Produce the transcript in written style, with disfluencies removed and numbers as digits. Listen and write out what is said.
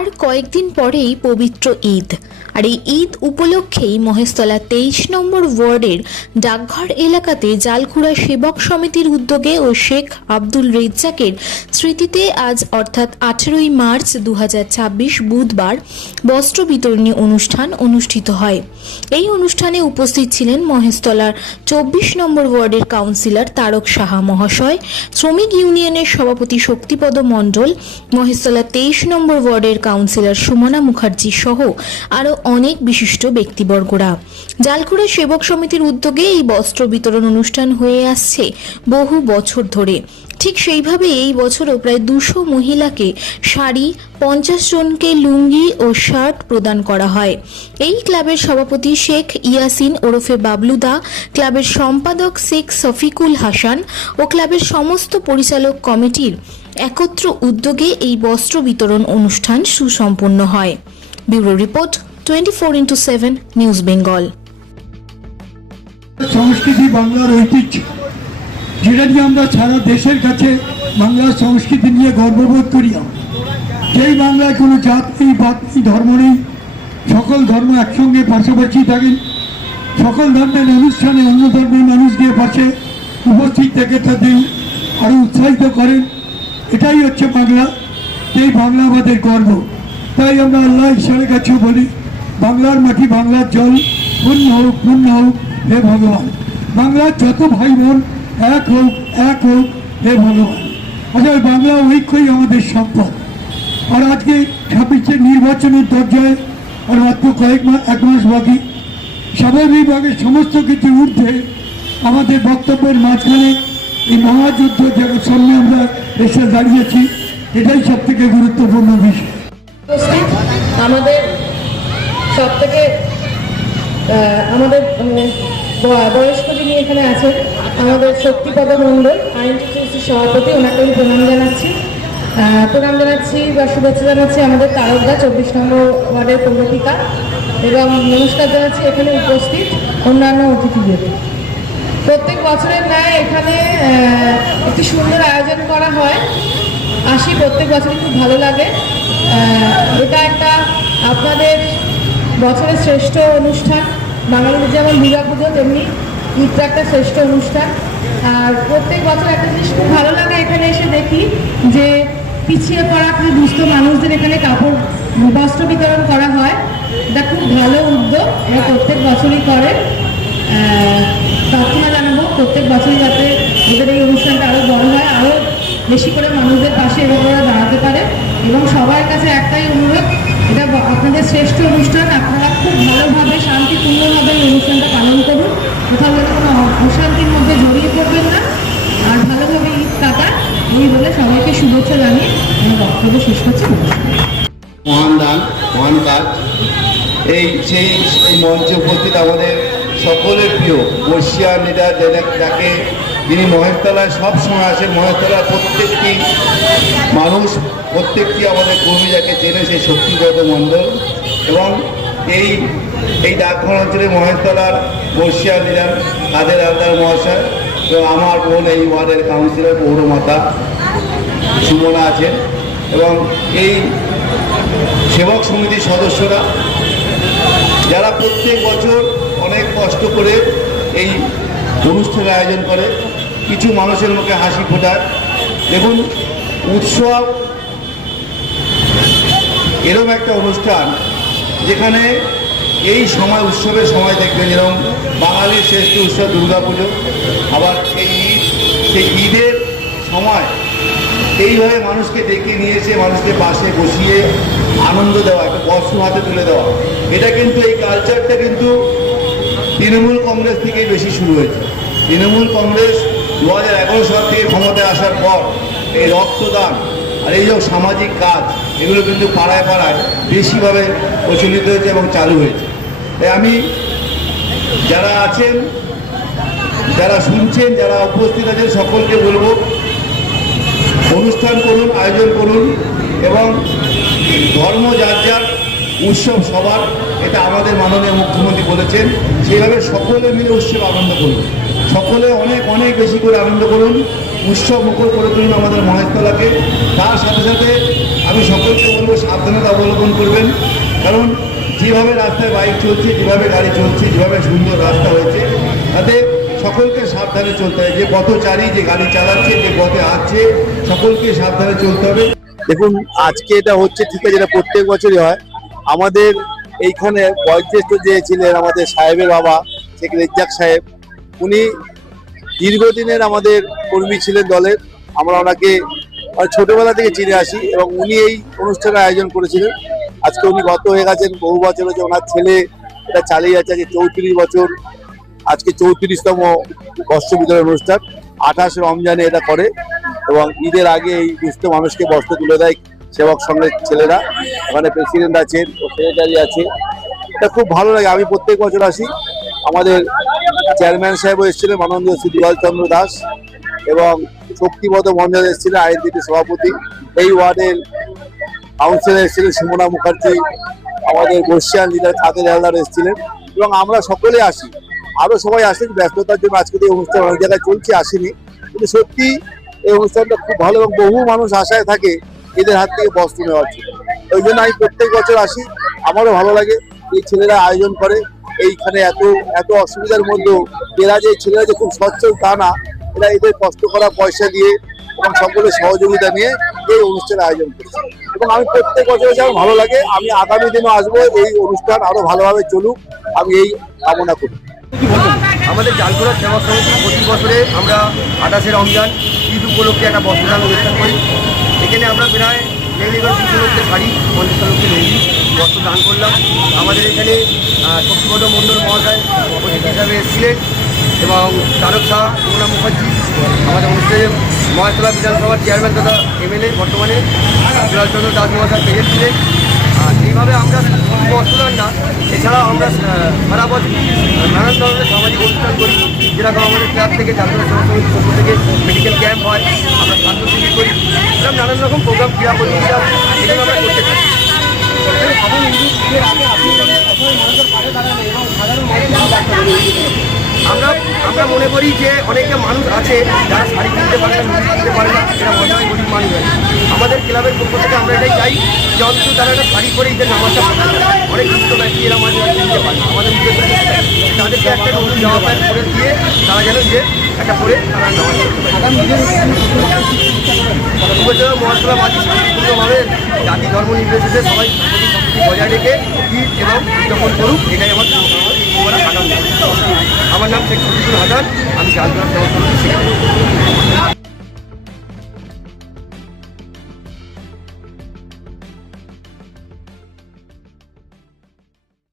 আর কয়েকদিন পরেই পবিত্র ঈদ। আর এই ঈদ উপলক্ষেই মহেশতলা 23 নম্বর ওয়ার্ডের ডাকঘর এলাকাতে জালকুড়া সেবক সমিতির উদ্যোগে ও শেখ আব্দুল রেজ্জাকের স্মৃতিতে আজ অর্থাৎ 18ই মার্চ 2026 বুধবার বস্ত্র বিতরণী অনুষ্ঠান অনুষ্ঠিত হয়। এই অনুষ্ঠানে উপস্থিত ছিলেন মহেশতলার 24 নম্বর ওয়ার্ডের কাউন্সিলর তারক সাহা মহাশয়, শ্রমিক ইউনিয়নের সভাপতি শক্তিপদ মণ্ডল, মহেশতলা 23 নম্বর ওয়ার্ডের কাউন্সিলর সুমনা মুখার্জি সহ আরও অনেক বিশিষ্ট ব্যক্তিবর্গরা। জালকুড়া সেবক সমিতির উদ্যোগে এই বস্ত্র বিতরণ অনুষ্ঠান হয়ে আসছে বহু বছর ধরে। ঠিক সেইভাবে এই বছরও প্রায় 200 মহিলাকে শাড়ি, 50 জনকে লুঙ্গি ও শার্ট প্রদান করা হয়। এই ক্লাবের সভাপতি শেখ ইয়াসিন ওরফে বাবলুদা, ক্লাবের সম্পাদক শেখ শফিকুল হাসান ও ক্লাবের সমস্ত পরিচালক কমিটির একত্র উদ্যোগে এই বস্ত্র বিতরণ অনুষ্ঠান সুসম্পন্ন হয়। Bureau report 24x7 news Bengal. সংস্কৃতি বাংলার ঐতিহ্য, যেটা নিয়ে আমরা সারা দেশের কাছে বাংলার সংস্কৃতি নিয়ে গর্ববোধ করি। যেই বাংলায় কোনো জাত নেই, বাদ নেই, ধর্ম নেই, সকল ধর্ম একসঙ্গে পাশাপাশি থাকেন, সকল ধর্মের অনুষ্ঠানে অন্য ধর্মের মানুষদের পাশে উপস্থিত থেকে তাদের আরও উৎসাহিত করেন। এটাই হচ্ছে বাংলা, এই বাংলা আমাদের গর্ব। তাই আমরা আল্লাহ ঈশ্বরের কাছে বলি, বাংলার মাটি, বাংলার জল পূর্ণ হোক, পূর্ণ হোক হে ভগবান। বাংলার যত ভাই বোন এক হোক, এক হোক হে ভগবান। আসলে বাংলা ঐক্যই আমাদের সম্পদ। আর আজকে 26 নির্বাচনের দরজায় আর মাত্র এক মাস বাকি। স্বাভাবিকভাবে সমস্ত কিছু ঊর্ধ্বে আমাদের বক্তব্যের মাঝখানে এই মহাযুদ্ধ যার সামনে আমরা এসে দাঁড়িয়েছি, এটাই সব থেকে গুরুত্বপূর্ণ বিষয়। আমাদের সব থেকে আমাদের বয়স্ক যিনি এখানে আছেন, আমাদের শক্তিপদ মণ্ডল আইনটিসির সভাপতি, ওনাকে আমি প্রণাম জানাচ্ছি বা শুভেচ্ছা জানাচ্ছি আমাদের তারকদা 24 নম্বর ওয়ার্ডের পৌরপিতা, এবং নমস্কার জানাচ্ছি এখানে উপস্থিত অন্যান্য অতিথিদের। প্রত্যেক বছরের ন্যায় এখানে একটি সুন্দর আয়োজন করা হয়, আসি প্রত্যেক বছরই, খুব ভালো লাগে। এটা একটা আপনাদের বছরের শ্রেষ্ঠ অনুষ্ঠান। বাঙালিদের যেমন দুর্গা পুজো, তেমনি ঈদটা একটা শ্রেষ্ঠ অনুষ্ঠান। আর প্রত্যেক বছর একটা জিনিস খুব ভালো লাগে, এখানে এসে দেখি যে পিছিয়ে পড়া কিছু দুস্থ মানুষদের এখানে কাপড় বস্ত্র বিতরণ করা হয়। এটা খুব ভালো উদ্যোগ, এরা প্রত্যেক বছরই করে। প্রার্থনা জানাবো প্রত্যেক বছরই যাতে এদের এই অনুষ্ঠানটা আরও বড় হয়, আরও বেশি করে মানুষদের পাশে এভাবে ওরা দাঁড়াতে পারে। এবং সবার কাছে একটাই অনুরোধ, এটা আপনাদের শ্রেষ্ঠ অনুষ্ঠান, আপনারা খুব ভালোভাবে শান্তিপূর্ণভাবে এই অনুষ্ঠানটা পালন করুন। কোথাও যেন কোনো অশান্তির মধ্যে জড়িয়ে পড়বেন না, আর ভালোভাবে ঈদ কাটান। এই বলে সবাইকে শুভেচ্ছা জানিয়ে আমি বক্তব্য শেষ করছি। মহান দান, মহান কাজ। এই মঞ্চে উপস্থিত আমাদের সকলের প্রিয় বর্ষিয়া নেতা, যাকে যিনি মহেশতলায় সবসময় আসেন, মহেশতলার প্রত্যেকটি মানুষ, প্রত্যেকটি আমাদের কর্মী যাকে চেনে, সেই শক্তিপদ মণ্ডল, এবং এই ডাকঘর অঞ্চলে মহেশতলার বর্ষিয়া লিডার কাদের আলদার মহাশয়, এবং আমার বোন এই ওয়ার্ডের কাউন্সিলর পৌরমাতা সুমনা আছেন, এবং এই সেবক সমিতির সদস্যরা, যারা প্রত্যেক বছর অনেক কষ্ট করে এই অনুষ্ঠানের আয়োজন করে, কিছু মানুষের মুখে হাসি ফোটায়। দেখুন, উৎসব এরকম একটা অনুষ্ঠান যেখানে এই সময়, উৎসবের সময় দেখবেন, যেরকম বাঙালির শ্রেষ্ঠ উৎসব দুর্গাপুজো, আবার এই ঈদ, সেই ঈদের সময় এইভাবে মানুষকে ডেকে নিয়ে এসে মানুষকে পাশে বসিয়ে আনন্দ দেওয়া, একটা বস্ত্র হাতে তুলে দেওয়া, এটা কিন্তু, এই কালচারটা কিন্তু তৃণমূল কংগ্রেস থেকেই বেশি শুরু হয়েছে। তৃণমূল কংগ্রেস 2011 সাল থেকে ক্ষমতায় আসার পর এই রক্তদান আর এই যে সামাজিক কাজ, এগুলো কিন্তু পাড়ায় পাড়ায় বেশিভাবে প্রচলিত হয়েছে এবং চালু হয়েছে। তাই আমি যারা আছেন, যারা শুনছেন, যারা উপস্থিত আছেন, সকলকে বলবো, অনুষ্ঠান করুন, আয়োজন করুন, এবং ধর্ম যার যার, উৎসব সবার, এটা আমাদের মাননীয় মুখ্যমন্ত্রী বলেছেন, সেইভাবে সকলে মিলে উৎসব আনন্দ করুন। সকলে অনেক অনেক বেশি করে আনন্দ করুন, উৎসব মুখর করে তুলুন আমাদের মহেশতলাকে। তার সাথে সাথে আমি সকলকে বলবো সাবধানতা অবলম্বন করবেন, কারণ যেভাবে রাস্তায় বাইক চলছে, যেভাবে গাড়ি চলছে, যেভাবে সুন্দর রাস্তা হয়েছে, তাতে সকলকে সাবধানে চলতে হবে। যে পথচারী, যে গাড়ি চালাচ্ছে, যে পথে আসছে, সকলকে সাবধানে চলতে হবে। দেখুন, আজকে এটা হচ্ছে ঠিক আছে, এটা প্রত্যেক বছরই হয়। আমাদের এইখানে বয়োজ্যেষ্ঠ যে ছিলেন আমাদের সাহেবের বাবা শেখ রেজ্জাক সাহেব, উনি দীর্ঘদিনের আমাদের কর্মী ছিলেন দলের। আমরা ওনাকে ছোটবেলা থেকে চিনে আসি এবং উনি এই অনুষ্ঠানের আয়োজন করেছিলেন। আজকে উনি গত হয়ে গেছেন, বহু বছর হচ্ছে। ওনার ছেলে এটা চালিয়ে যাচ্ছে, আজকে 34 বছর, আজকে 34তম বস্ত্র বিতরণ অনুষ্ঠান। 28 রমজানে এটা করে এবং ঈদের আগে এই দুস্থ মানুষকে বস্ত্র তুলে দেয় সেবক সংঘের ছেলেরা। ওখানে প্রেসিডেন্ট আছেন, ও সেক্রেটারি আছে। এটা খুব ভালো লাগে। আমি প্রত্যেক বছর আসি। আমাদের চেয়ারম্যান সাহেবও এসেছিলেন, মাননীয় শ্রী দুলাল চন্দ্র দাস, এবং শক্তিপদ মন্ডল এসেছিলেন, আইএনডিপি সভাপতি। এই ওয়ার্ডের কাউন্সিলর এসেছিলেন সুমনা মুখার্জি, আমাদের বর্ষিয়ান লিডার খাদের হালদার এসেছিলেন, এবং আমরা সকলে আসি। আরো সবাই আসেন, ব্যস্ততার জন্য আজকে এই অনুষ্ঠান অনেক জায়গায় চলছে, আসেনি। কিন্তু সত্যি এই অনুষ্ঠানটা খুব ভালো এবং বহু মানুষ আশায় থাকে এদের হাত থেকে বস্ত্র নেওয়ার জন্য। ওই জন্য আমি প্রত্যেক বছর আসি। আমারও ভালো লাগে এই ছেলেরা আয়োজন করে। এইখানে এত এত অসুবিধার মধ্যেও এরা যে ছেলেরা যে খুব সচ্ছল তা না, এরা এদের কষ্ট করা পয়সা দিয়ে এবং সকলের সহযোগিতা নিয়ে এই অনুষ্ঠানের আয়োজন করেছে এবং আমি প্রত্যেক বছর এসে আমার ভালো লাগে। আমি আগামী দিনও আসবো, এই অনুষ্ঠান আরো ভালোভাবে চলুক, আমি এই কামনা করি। আমাদের জালকুড়া সেবা সমিতি প্রতি বছরে আমরা 28শে রমজান ঈদ উপলক্ষে একটা বস্ত্রদান অনুষ্ঠান করি। এখানে আমরা প্রায় মেঘলিগড় 200 লোককে শাড়ি, 50 লোককে মেঘলি বস্ত্র দান করলাম। আমাদের এখানে শক্তিপদ মণ্ডল মহাশয় অতিথি হিসাবে এসেছিলেন এবং তারক শাহ, সুমনা মুখার্জি, আমাদের অনুষ্ঠানে মহেশতলা বিধানসভার চেয়ারম্যান তথা এমএলএ বর্তমানে দুলাল চন্দ্র দাস মহাশয় পেয়ে ছিলেন। আর এইভাবে আমরা বস্ত্রদান না, এছাড়াও আমরা সারা বছর নানান ধরনের সামাজিক অনুষ্ঠান করি। যেরকম আমাদের ক্লাব থেকে জালকুড়া সেবা সমিতির পক্ষ থেকে মেডিকেল ক্যাম্প হয়, আমরা ছাত্র শিবির করি, এরকম নানান রকম প্রোগ্রাম, ক্রীড়া প্রতিযোগিতা এগুলো আমরা করতে থাকি। আমরা মনে করি যে অনেকে মানুষ আছে যারা শাড়ি কিনতে পারে না, লুচি কিনতে পারে না, এরা মজায় গরিব মানুষ আছে। আমাদের ক্লাবের পক্ষ থেকে আমরা এটাই চাই যে অন্তত তারা একটা শাড়ি পরে ঈদের নামাজটা পড়তে পারে। অনেক দুস্থ ব্যক্তি এরা মাঝে কিনতে পারে না। আমাদের উদ্দেশ্য তাদেরকে একটা নতুন জামা প্যান্ট পরে দিয়ে তারা যেন যে একটা পরে তারা নামাজ পড়তে পারে। মহাসলাবাদী শান্তিপূর্ণভাবে জাতি ধর্ম নির্বিশেষে সবাই সম্প্রীতি বজায় রেখে ঈদ এবং উদযাপন করুক, এটাই আমার আগাম। আমার নাম শেখ শফিকুল হাসান, আমি জালকুড়া সেবা সমিতির সেক্রেটারি।